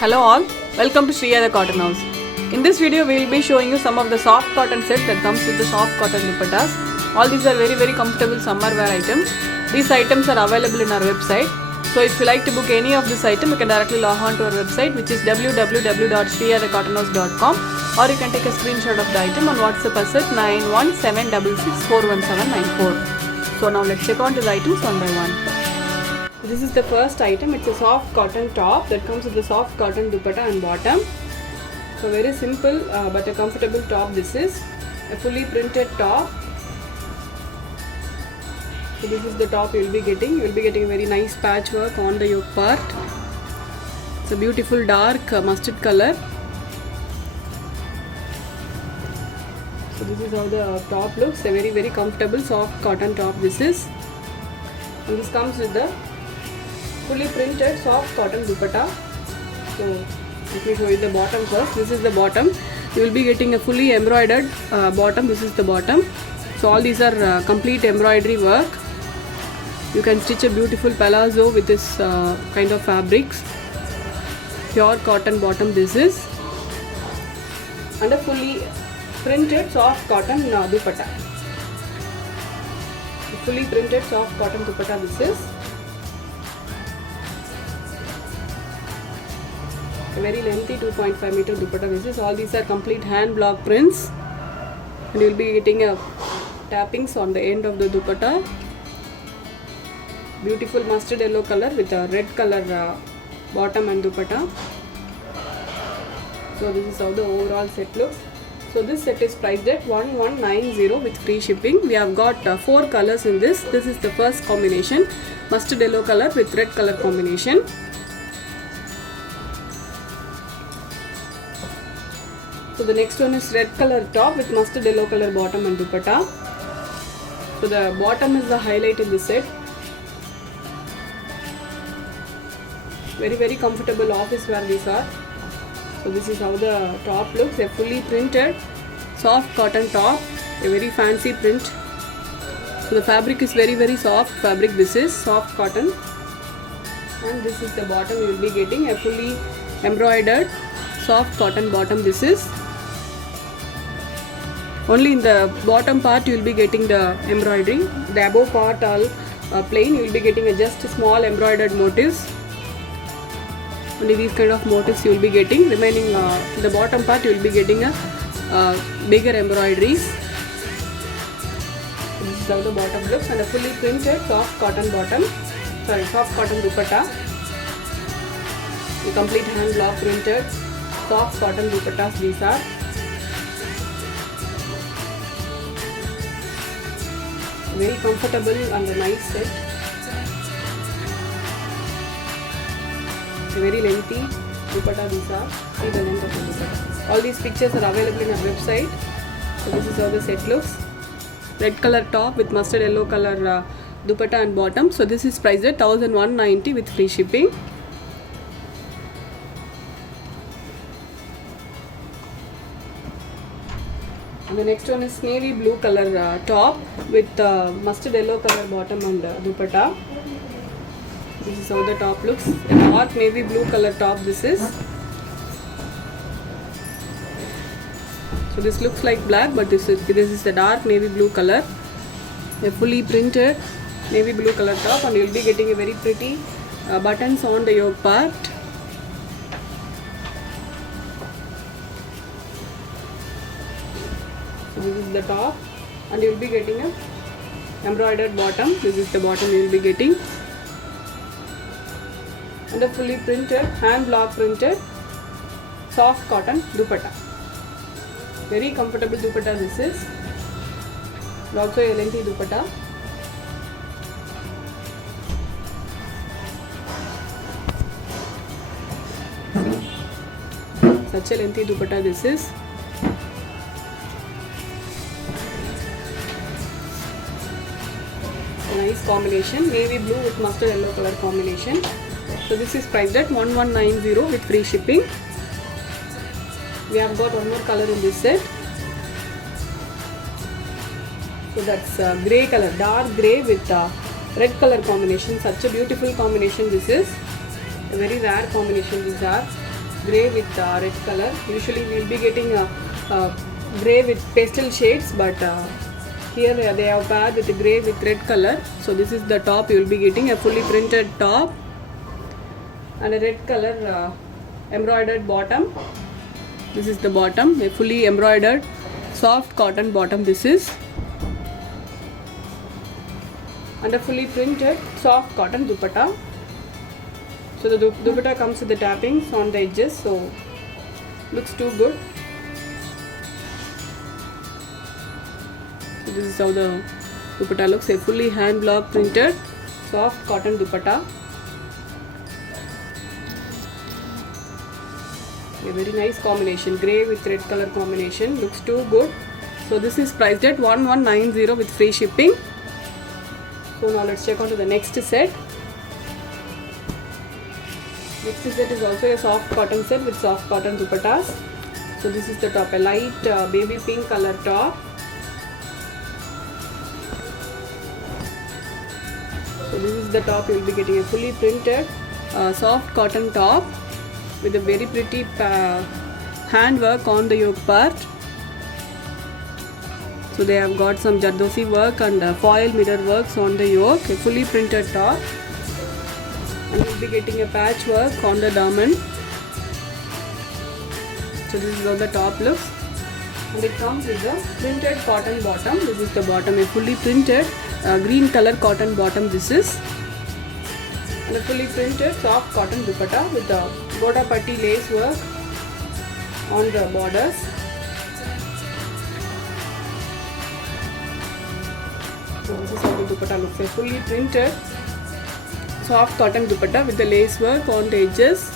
Hello all, welcome to Shriya the Cotton House. In this video we will be showing you some of the soft cotton sets that comes with the soft cotton dupattas. All these are very comfortable summer wear items. These items are available in our website. So if you like to book any of this item, you can directly log on to our website, which is www.shriyadacottonhouse.com, or you can take a screenshot of the item on WhatsApp us at 9176641794. So now let's check on to the items one by one. This is the first item. It's a soft cotton top that comes with the soft cotton dupatta and bottom. So very simple but a comfortable top. This is a fully printed top. So this is the top you will be getting. You will be getting a very nice patchwork on the yoke part. It's a beautiful dark mustard color. So this is how the top looks. A very comfortable soft cotton top this is. And this comes with the fully printed soft cotton dupatta. So let me show you the bottom first. This is the bottom. You will be getting a fully embroidered bottom. This is the bottom. So all these are complete embroidery work. You can stitch a beautiful palazzo with this kind of fabrics. Pure cotton bottom this is. And a fully printed soft cotton dupatta. Fully printed soft cotton dupatta this is. A very lengthy 2.5 meter dupatta this is. All these are complete hand block prints, and you will be getting a tappings on the end of the dupatta. Beautiful mustard yellow color with a red color bottom and dupatta. So this is how the overall set looks. So this set is priced at 1190 with free shipping. We have got 4 colors in this. This is the first combination, mustard yellow color with red color combination. So the next one is red color top with mustard yellow color bottom and dupatta. So the bottom is the highlight in this set. Very comfortable office wear these are. So this is how the top looks. A fully printed soft cotton top, a very fancy print. So the fabric is very soft fabric. This is soft cotton, and this is the bottom. You will be getting a fully embroidered soft cotton bottom. This is. Only in the bottom part you will be getting the embroidery. The above part all plain. You will be getting just small embroidered motifs. Only these kind of motifs you will be getting. Remaining the bottom part you will be getting a bigger embroideries. This is how the bottom looks, and a fully printed soft cotton bottom. Sorry, soft cotton dupatta. The complete hand block printed soft cotton dupattas these are. Very comfortable and a nice set. A very lengthy dupatta these are. See the length of the dupatta. All these pictures are available in our website. So this is how the set looks. Red color top with mustard yellow color dupatta and bottom. So this is priced at 1190 with free shipping. And the next one is navy blue color top with mustard yellow color bottom and dupatta. This is how the top looks. A dark navy blue color top this is. So this looks like black, but this is the dark navy blue color. A fully printed navy blue color top, and you will be getting a very pretty buttons on the yoke part. So this is the top, and you will be getting a embroidered bottom. This is the bottom you will be getting, and a fully printed hand block printed soft cotton dupatta. Very comfortable dupatta this is. Also a lengthy dupatta. Such a lengthy dupatta this is. Nice combination, navy blue with mustard yellow color combination. So this is priced at 1190 with free shipping. We have got one more color in this set. So that's grey color, dark grey with red color combination. Such a beautiful combination this is. A very rare combination these are. grey with red color. Usually we will be getting a grey with pastel shades, but here they have paired with grey with red color. So this is the top you will be getting, a fully printed top and a red color embroidered bottom. This is the bottom, a fully embroidered soft cotton bottom this is, and a fully printed soft cotton dupatta. So the dupatta comes with the tappings on the edges, so looks too good. So this is how the dupatta looks, a fully hand block printed soft cotton dupatta. A very nice combination, grey with red color combination, looks too good. So this is priced at 1190 with free shipping. So now let's check on to the next set. Next set is also a soft cotton set with soft cotton dupattas. So this is the top, a light baby pink color top. So this is the top, you will be getting a fully printed soft cotton top with a very pretty handwork on the yoke part. So they have got some Jardosi work and foil mirror works on the yoke, a fully printed top, and you will be getting a patchwork on the daman. So this is how the top looks, and it comes with the printed cotton bottom. This is the bottom, a fully printed green color cotton bottom this is, and a fully printed soft cotton dupatta with the Goda patti lace work on the borders. So this is how the dupatta looks, a fully printed soft cotton dupatta with the lace work on the edges.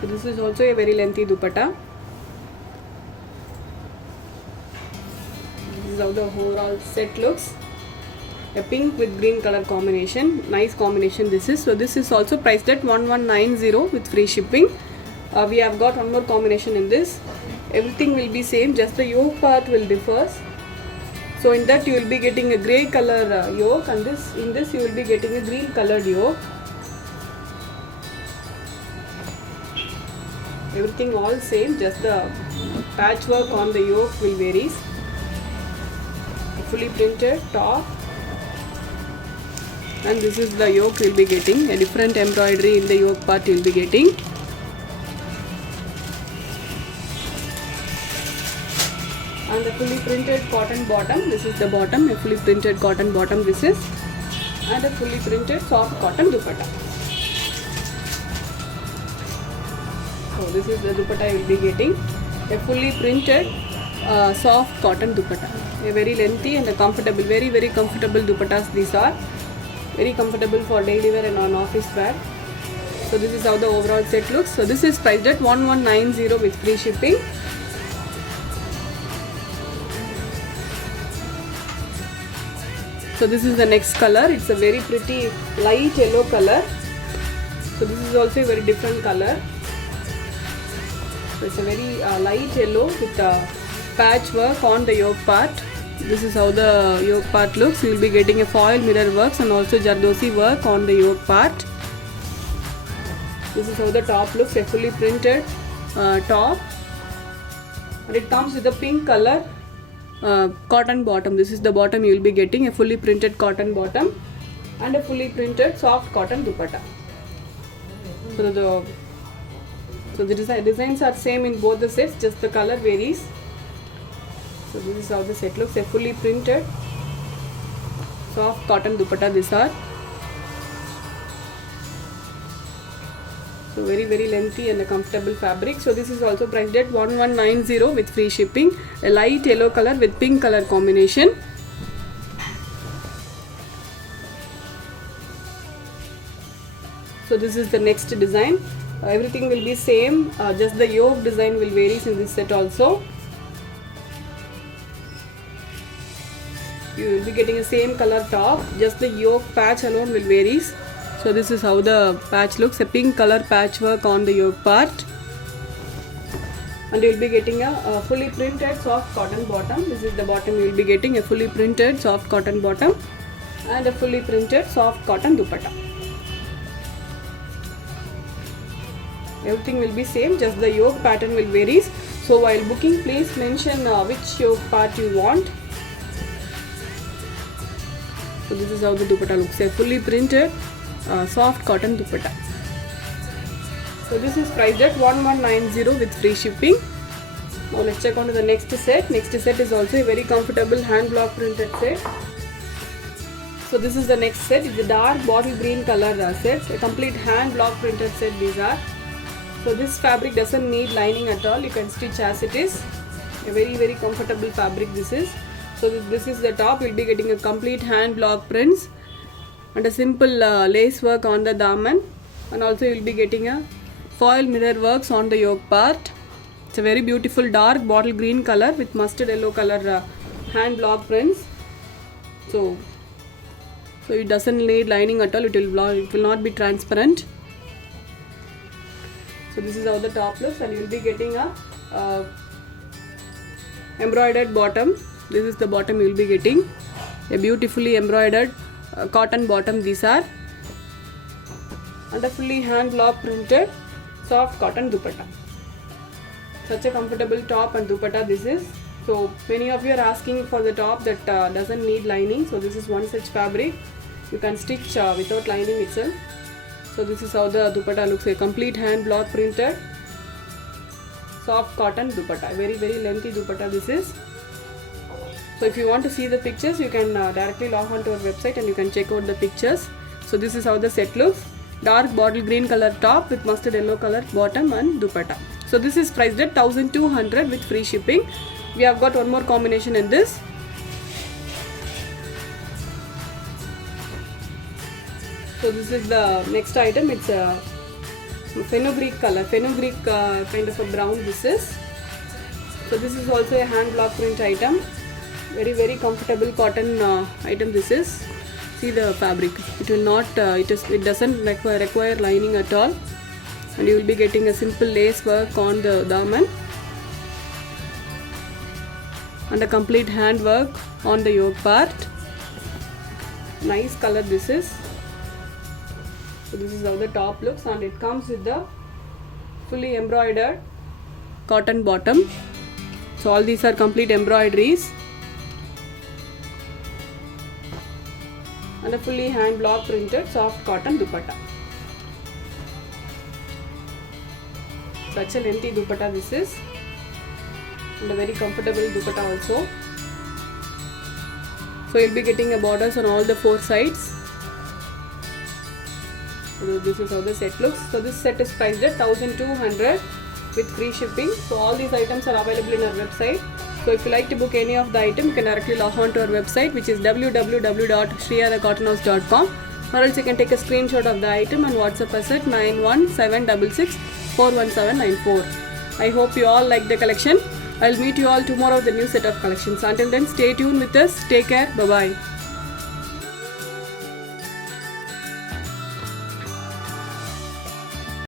So this is also a very lengthy dupatta. This is how the overall set looks, a pink with green color combination, nice combination this is. So this is also priced at 1190 with free shipping. We have got one more combination in this. Everything will be same, just the yoke part will differ. So in that you will be getting a grey color yoke, and in this you will be getting a green colored yoke. Everything all same, just the patchwork on the yoke will varies. A fully printed top, and this is the yoke you will be getting, a different embroidery in the yoke part you will be getting. And the fully printed cotton bottom, this is the bottom, a fully printed cotton bottom this is, and a fully printed soft cotton dupatta. So this is the dupatta you will be getting, a fully printed soft cotton dupatta, a very lengthy and a comfortable, very comfortable dupattas these are, very comfortable for daily wear and on office wear. So this is how the overall set looks. So this is priced at 1190 with free shipping. So this is the next color, it's a very pretty light yellow color. So this is also a very different color. So it's a very light yellow with patchwork on the yoke part. This is how the yoke part looks. You will be getting a foil mirror works and also Jardosi work on the yoke part. This is how the top looks, a fully printed top, and it comes with a pink color cotton bottom. This is the bottom you will be getting, a fully printed cotton bottom and a fully printed soft cotton dupatta. So the designs are same in both the sets, just the color varies. So this is how the set looks, a fully printed soft cotton dupatta these are. So very lengthy and a comfortable fabric. So this is also priced at 1190 with free shipping, a light yellow color with pink color combination. So this is the next design. Everything will be same, just the yoke design will vary in this set also. You will be getting the same color top, just the yoke patch alone will vary. So this is how the patch looks, a pink color patchwork on the yoke part, and you will be getting a fully printed soft cotton bottom. This is the bottom you will be getting, a fully printed soft cotton bottom and a fully printed soft cotton dupatta. Everything will be same, just the yoke pattern will varies. So while booking, please mention which yoke part you want. So this is how the dupatta looks, a fully printed soft cotton dupatta. So this is priced at 1190 with free shipping. Now let's check on to the next set. Next set is also a very comfortable hand block printed set. So this is the next set. It's a dark bottle green color set, a complete hand block printed set these are. So this fabric doesn't need lining at all. You can stitch as it is. A very comfortable fabric this is. So this is the top. You'll be getting a complete hand block prints and a simple lace work on the daman, and also you'll be getting a foil mirror works on the yoke part. It's a very beautiful dark bottle green color with mustard yellow color hand block prints. So it doesn't need lining at all. It will not be transparent. So this is how the top looks, and you will be getting a embroidered bottom. This is the bottom you will be getting, a beautifully embroidered cotton bottom these are, and a fully hand block printed soft cotton dupatta. Such a comfortable top and dupatta this is. So many of you are asking for the top that doesn't need lining. So this is one such fabric. You can stitch without lining itself. So this is how the dupatta looks, a complete hand block printed soft cotton dupatta. Very lengthy dupatta this is. So if you want to see the pictures, you can directly log on to our website and you can check out the pictures. So this is how the set looks. Dark bottle green color top with mustard yellow color bottom and dupatta. So this is priced at 1200 with free shipping. We have got one more combination in this. So this is the next item. It's a fenugreek color, fenugreek kind of a brown this is. So this is also a hand block print item. Very comfortable cotton item this is. See the fabric. It will not. It doesn't require lining at all, and you will be getting a simple lace work on the daman and a complete hand work on the yoke part. Nice color this is. So this is how the top looks, and it comes with the fully embroidered cotton bottom. So all these are complete embroideries and a fully hand block printed soft cotton dupatta. Such a lengthy dupatta this is, and a very comfortable dupatta also. So you'll be getting a borders on all the four sides. So this is how the set looks. So this set is priced at 1200 with free shipping. So all these items are available in our website. So if you like to book any of the item, you can directly log on to our website, which is www.shriyadacottonhouse.com, or else you can take a screenshot of the item and WhatsApp us at 91766411794. I hope you all like the collection. I'll meet you all tomorrow with a new set of collections. Until then, stay tuned with us. Take care. Bye-bye.